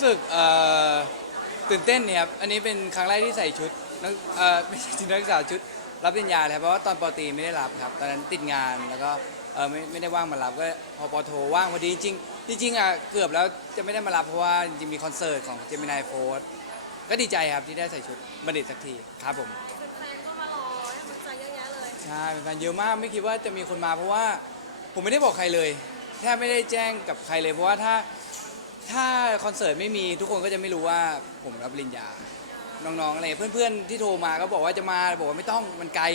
รู้สึกเอ่อตื่นเต้นเนี่ยครับอันนี้เป็นครั้งแรกที่ใส่ชุดนักเอ่อไม่ใช่ชุดนักศึกษาชุด รับปริญญาเลยครับเพราะว่าตอนปอตรีไม่ได้รับครับตอนนั้นติดงานแล้วก็เออไม่ไม่ได้ว่างมารับก็พอปอโทว่างพอดีจริงๆจริงๆอะเกือบแล้วจะไม่ได้มารับเพราะว่าจริงๆมีคอนเสิร์ตของเจมินายโฟร์ก็ดีใจครับที่ได้ใส่ชุดบัณฑิตสักทีครับผม แฟนๆก็มารอให้กำลังใจเยอะแยะเลย ใช่แฟนๆเยอะมากไม่คิดว่าจะมีคนมาเพราะว่าผมไม่ได้บอกใครเลยแทบไม่ได้แจ้งกับใครเลยเพราะว่าถ้า ถ้าคอนเสิร์ตไม่มีทุกคนก็จะไม่รู้ว่าผมรับปริญญา น้องๆอะไรเพื่อนๆที่โทรมาก็บอกว่าจะมาบอกว่าไม่ต้องมันไกล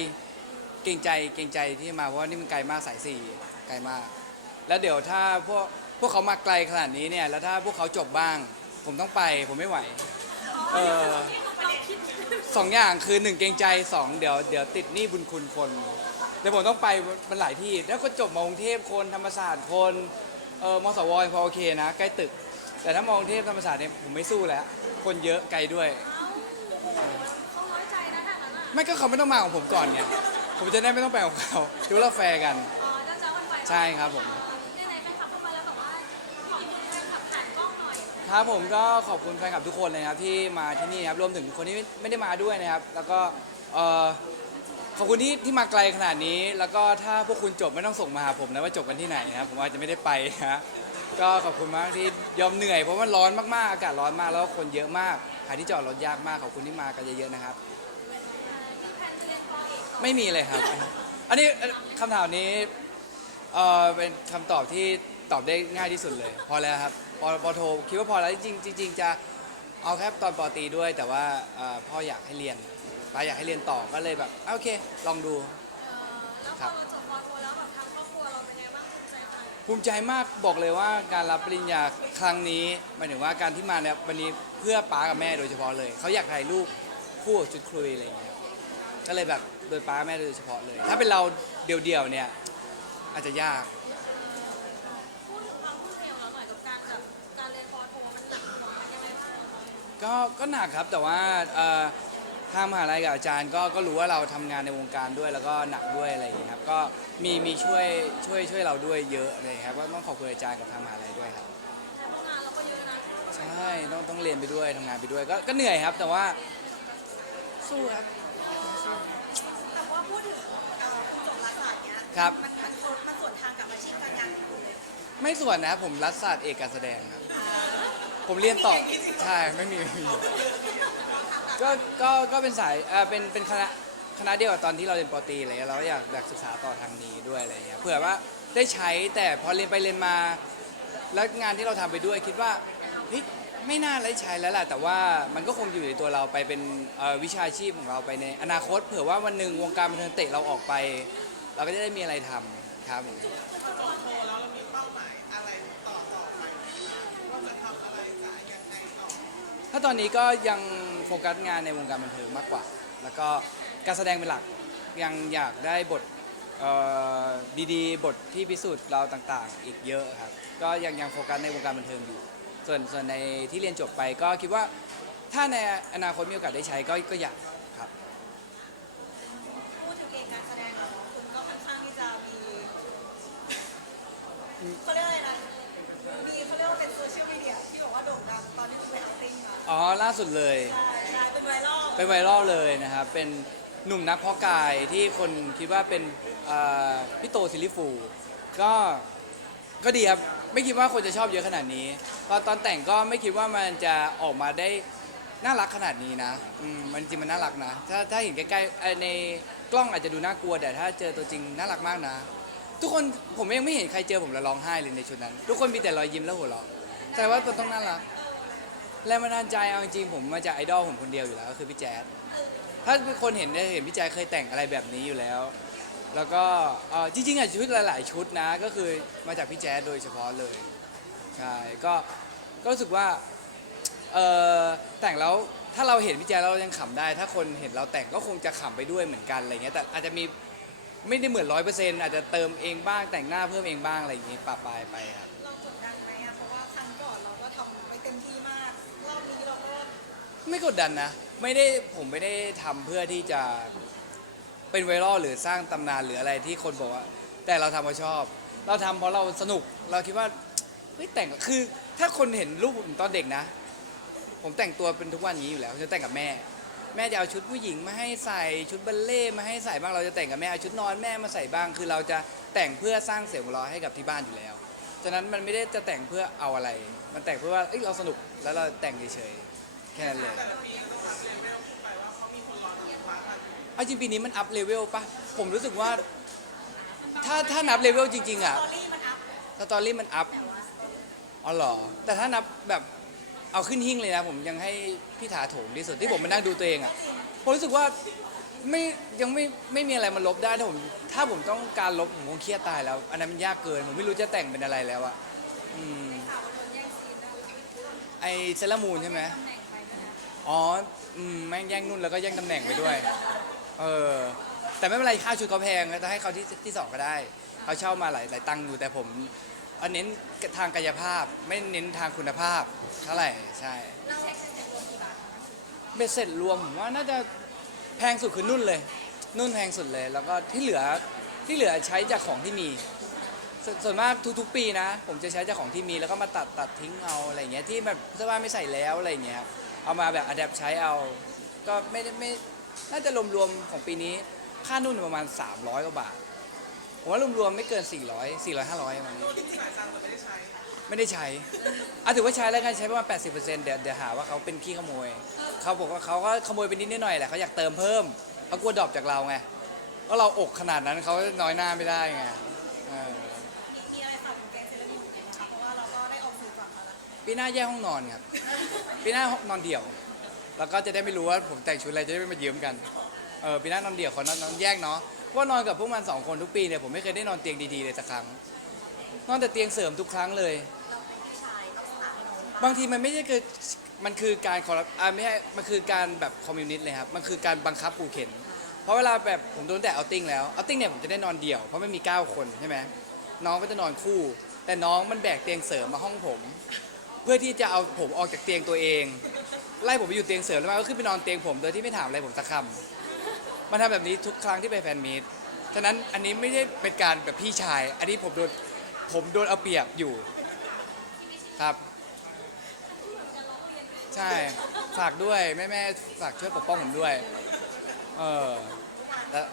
เกรงใจเกรงใจที่มาเพราะว่านี่มันไกลมากสายสี่ไกลมาก แล้วเดี๋ยวถ้าพวกพวกเขามาไกลขนาดนี้เนี่ยแล้วถ้าพวกเขาจบบ้าง ผมต้องไปผมไม่ไหวเออสองอย่างคือหนึ่งเกรงใจสองเดี๋ยวเดี๋ยวติดหนี้บุญคุณคนเดี๋ยวผมต้องไปมันหลายที่ แล้วก็จบมากรุงเทพคนธรรมศาสตร์คนเออมสวพอโอเคนะ ใกล้ตึก แต่ถ้ามากรุงเทพธรรมศาสตร์เนี่ยผมไม่สู้แล้ว คนเยอะไกลด้วย เขาน้อยใจนะทางนั้นอะไม่ก็เขาไม่ต้องมาของผมก่อนไงผมจะได้ไม่ต้องไปของเขาถือว่าเราแฟร์กัน อ๋อเจ้าเจ้าวันไปใช่ครับผมเนี่ยไหนแฟนคลับเข้ามาแล้วแบบว่าขอดูแฟนคลับผ่านกล้องหน่อยครับผมก็ขอบคุณแฟนคลับทุกคนเลยนะครับที่มาที่นี่นะครับรวมถึงคนที่ไม่ได้มาด้วยนะครับ แล้วก็เอ่อขอบคุณที่ที่มาไกลขนาดนี้ แล้วก็ถ้าพวกคุณจบไม่ต้องส่งมาหาผมนะว่าจบกันที่ไหนนะครับผมอาจจะไม่ได้ไปนะฮะ ก็ขอบคุณมากที่ยอมเหนื่อยเพราะว่าร้อนมากๆ อากาศร้อนมากแล้วก็คนเยอะมาก หาที่จอดรถยากมากขอบคุณที่มากันเยอะๆนะครับมีแฟนเรียนปอเอกไม่มีเลยครับ อันนี้คำถามนี้เอ่อเป็นคำตอบที่ตอบได้ง่ายที่สุดเลย พอแล้วครับปอปอโทคิดว่าพอแล้วจริงๆจริงๆจะเอาแค่ตอนปอตรีด้วย แต่ว่าเอ่อพ่ออยากให้เรียนป้าอยากให้เรียนต่อก็เลยแบบอะโอเค ลองดูเอ่อแล้วพอเราจบป ภูมิใจมากบอกเลยว่าการรับปริญญาครั้งนี้หมายถึงว่าการที่มาเนี่ยวันนี้เพื่อป้ากับแม่โดยเฉพาะเลยเขาอยากถ่ายรูปคู่กับชุดคุยอะไรอย่างเงี้ยก็เลยแบบโดยป้ากับแม่โดยเฉพาะเลย ถ้าเป็นเราเดี่ยวๆเนี่ยอาจจะยาก พูดถึงความทุ่มเทของเราหน่อยกับการแบบการเรียนปอโทมันหนักกว่ายังไงบ้าง ก็ก็หนักครับแต่ว่าเอ่อ ทางมหาลัยกับอาจารย์ก็ก็รู้ว่าเราทำงานในวงการด้วยแล้วก็หนักด้วยอะไรอย่างเงี้ยครับก็มีมีช่วยช่วยช่วยเราด้วยเยอะเลยครับก็ต้องขอบคุณอาจารย์กับทางมหาลัยด้วยครับแต่พวกงานเราก็เยอะนะใช่ต้องต้องเรียนไปด้วยทำงานไปด้วยก็ก็เหนื่อยครับ แต่ว่าสู้ครับแต่ว่าพูดถึงเอ่อคุณจบรัฐศาสตร์เนี้ยครับ มันมันสวนมันสวนทางกับอาชีพการงานของคุณเลยไม่ส่วนนะครับผมรัฐศาสตร์เอกการแสดงครับ ผมเรียนต่อใช่ไม่มีไม่มี ก็ก็ก็เป็นสายเอ่อเป็นเป็นคณะคณะเดียวกับตอนที่เราเรียนปอตรีอะไรเงี้ยเราก็อยากอยากศึกษาต่อทางนี้ด้วยอะไรเงี้ยเผื่อว่าได้ใช้แต่พอเรียนไปเรียนมา แล้วงานที่เราทำไปด้วยคิดว่าเฮ้ยไม่น่าได้ใช้แล้วแหละแต่ว่ามันก็คงอยู่ในตัวเราไปเป็นเอ่อวิชาชีพของเราไปในอนาคต เผื่อว่าวันหนึ่งวงการบันเทิงเตะเราออกไป เราก็จะได้มีอะไรทำครับผม ถ้าตอนนี้ก็ยัง โฟกัสงานในวงการบันเทิงมากกว่า แล้วก็การแสดงเป็นหลักยังอยากได้บทเอ่อดีๆ บทที่พิสูจน์เราต่างๆ อีกเยอะครับ ก็ยังยังโฟกัสในวงการบันเทิงอยู่ ส่วนส่วนในที่เรียนจบไปก็คิดว่าถ้าในอนาคตมีโอกาสได้ใช้ก็ก็อยากครับ พูดถึงเอกการแสดงของคุณก็ค่อนข้างที่จะมีเขาเรียกอะไรนะมีเขาเรียกว่าเป็นโซเชียลมีเดียที่บอกว่าโด่งดังตอนที่คุณไปเอาติ้งมาอ๋อล่าสุดเลย ใช่ใช่เป็น ไวรัลเป็นไวรัลเลยนะครับ เป็นหนุ่มนักเพาะกายที่คนคิดว่าเป็นเอ่อพี่โตซิลิฟูก็ก็ดีครับ ไม่คิดว่าคนจะชอบเยอะขนาดนี้ตอนตอนแต่งก็ไม่คิดว่ามันจะออกมาได้น่ารักขนาดนี้นะอืมมันจริงมันน่ารักนะ ถ้าถ้าเห็นใกล้ๆเอ่อในกล้องอาจจะดูน่ากลัวแต่ถ้าเจอตัวจริงน่ารักมากนะ ทุกคนผมยังไม่เห็นใครเจอผมแล้วร้องไห้เลยในชุดนั้น ทุกคนมีแต่รอยยิ้มแล้วหัวเราะแต่ว่ามันต้องน่ารัก แรงบันดาลใจเอาจริงๆผมมาจากไอดอลผมคนเดียวอยู่แล้วก็คือพี่แจ๊ดถ้าคนเห็นได้เห็นพี่แจ๊ดเคยแต่งอะไรแบบนี้อยู่แล้ว แล้วก็เอ่อจริงๆอะชุดหลาย ๆ ชุดนะ ก็คือมาจากพี่แจ๊ดโดยเฉพาะเลยใช่ก็ก็รู้สึกว่าเออแต่งแล้วถ้าเราเห็นพี่แจ๊ดเรายังขำได้ ถ้าคนเห็นเราแต่งก็คงจะขำไปด้วยเหมือนกันอะไรเงี้ยแต่อาจจะมีไม่ได้เหมือนร้อยเปอร์เซ็นต์อาจจะเติมเองบ้างแต่งหน้าเพิ่มเองบ้างอะไรอย่างงี้ปะปายไปครับ ไม่กดดันนะไม่ได้ผมไม่ได้ทำเพื่อที่จะเป็นไวรัลหรือสร้างตำนานหรืออะไรที่คนบอกว่า แต่เราทำเพราะชอบ เราทำเพราะเราสนุกเราคิดว่าเฮ้ยแต่งคือ ถ้าคนเห็นรูปผมตอนเด็กนะ ผมแต่งตัวเป็นทุกวันนี้อยู่แล้วจะแต่งกับแม่ แม่จะเอาชุดผู้หญิงมาให้ใส่ชุดบัลเล่ต์มาให้ใส่บ้างเราจะแต่งกับแม่เอาชุดนอนแม่มาใส่บ้าง คือเราจะแต่งเพื่อสร้างเสียงหัวเราะให้กับที่บ้านอยู่แล้วฉะนั้นมันไม่ได้จะแต่งเพื่อเอาอะไร มันแต่งเพื่อว่าเอ้ยเราสนุกแล้วเราแต่งเฉยๆ แค่นั้นเลยเอาจริงปีนี้มันอัพเลเวลปะผมรู้สึกว่า ถ้าถ้านับเลเวลจริง ๆ อะสตอรี่มันอัพอ๋อเหรอ แต่ถ้านับแบบเอาขึ้นหิ้งเลยนะ ผมยังให้พี่ถาโถมที่สุดที่ผมมานั่งดูตัวเองอะผมรู้สึกว่าไม่ยังไม่ไม่มีอะไรมาลบได้ถ้าผมถ้าผมต้องการลบผมคงเครียดตายแล้ว อันนั้นมันยากเกิน ผมไม่รู้จะแต่งเป็นอะไรแล้วอะอืมไอเซรามูนใช่ไหม อ๋ออืมแม่งแย่งนุ่นแล้วก็แย่งตำแหน่งไปด้วย เออ แต่ไม่เป็นไรค่าชุดเขาแพงจะให้เขาที่ที่สองก็ได้เขาเช่ามาหลายหลายตังค์อยู่แต่ผมเอาเน้นทางกายภาพ ไม่เน้นทางคุณภาพเท่าไหร่ใช่เราเช็คเสร็จรวมกี่บาทเบ็ดเสร็จรวมผมว่าน่าจะแพงสุดคือนุ่นเลย นุ่นแพงสุดเลย แล้วก็ที่เหลือที่เหลือใช้จากของที่มี สส่วนมากทุกๆปีนะ ผมจะใช้จากของที่มีแล้วก็มาตัดตัดทิ้งเอาอะไรอย่างเงี้ยที่แบบเสื้อผ้าไม่ใส่แล้วอะไรอย่างเงี้ยครับเอามาแบบอัดแอปใช้เอา ก็ไม่ได้ไม่น่าจะรวมๆของปีนี้ค่านุ่นประมาณ 300กว่าบาทผมว่ารวมๆไม่เกิน 400 400 500ประมาณนี้ไม่ได้ใช้อะถือว่าใช้แล้วกันใช้ประมาณ80%เดี๋ยวเดี๋ยวหาว่าเขาเป็นขี้ขโมย เขาบอกว่าเขาก็ขโมยไปนิดนิดหน่อยแหละเขาอยากเติมเพิ่มเขากลัวดรอปจากเราไงก็เราอกขนาดนั้นเขาน้อยหน้าไม่ได้ไง ปีหน้าแยกห้องนอนครับปีหน้าห้องนอนเดี่ยว แล้วก็จะได้ไม่รู้ว่าผมแต่งชุดอะไรจะได้ไม่มายืมกันเออปีหน้านอนเดี่ยวขอนอนนอนแยกเนาะเพราะว่านอนกับพวกมันสองคนทุกปีเนี่ยผมไม่เคยได้นอนเตียงดีๆเลยสักครั้ง นอนแต่เตียงเสริมทุกครั้งเลย เราเป็นผู้ชายต้องสละให้น้องบางทีมันไม่ใช่คือมันคือการคอร์อ่าไม่ใช่มันคือการแบบคอมมิวนิสต์เลยครับมันคือการบังคับปูเข็น เพราะเวลาแบบผมโดนแต่เอาติ้งแล้วเอาติ้งเนี่ยผมจะได้นอนเดี่ยวเพราะไม่มี 9 คนใช่ไหมน้องก็จะนอนคู่ แต่น้องมันแบกเตียงเสริมมาห้องผม เพื่อที่จะเอาผมออกจากเตียงตัวเอง ไล่ผมไปอยู่เตียงเสริมแล้วมันก็ขึ้นไปนอนเตียงผมโดยที่ไม่ถามอะไรผมสักคำมันทำแบบนี้ทุกครั้งที่ไปแฟนมีตฉะนั้นอันนี้ไม่ได้เป็นการแบบพี่ชาย อันนี้ผมโดนผมโดนเอาเปรียบอยู่ครับใช่ฝากด้วยแม่แม่ๆฝากช่วยปกป้องผมด้วย เออแล้ว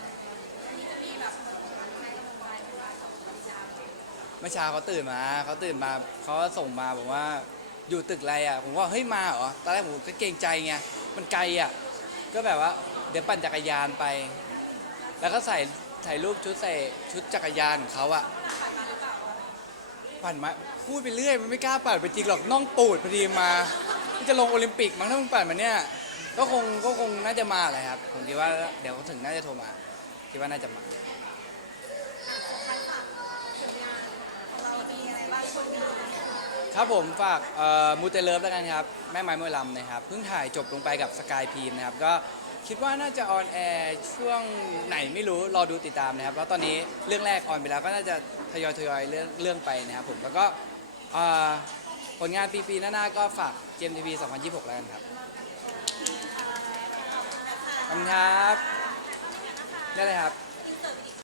เมื่อเช้าเขาตื่นมาเขาตื่นมาเขาส่งมาบอกว่า อยู่ตึกอะไรอะผมว่าเฮ้ยมาเหรอตอนแรกผมก็เกรงใจไงมันไกลอะก็แบบว่าเดี๋ยวปั่นจักรยานไป แล้วก็ใส่ถ่ายรูปชุดใส่ชุดจักรยานของเขาอะปั่นมาพูดไปเรื่อยมันไม่กล้าปั่นไปจริงหรอกน่องปูดพอดีมาที่จะลงโอลิมปิกมั้งถ้ามึงปั่นมาเนี่ยก็คงก็คงน่าจะมาแหละครับผมคิดว่าเดี๋ยวเขาถึงน่าจะโทรมาคิดว่าน่าจะมามีอะไรบ้างคนดี ครับผมฝากมูเตเลิฟแล้วกันครับ แม่ไม้มวยลำนะครับ เพิ่งถ่ายจบลงไปกับสกายพีนนะครับ ก็คิดว่าน่าจะออนแอร์ช่วงไหนไม่รู้ รอดูติดตามนะครับ แล้วตอนนี้เรื่องแรกออนไปแล้วก็น่าจะทยอยทยอยเรื่องเรื่องไปนะครับผม แล้วก็ผลงานปีๆหน้าๆก็ฝาก GMTV 2026 แล้วกันครับขอบคุณครับได้เลยครับ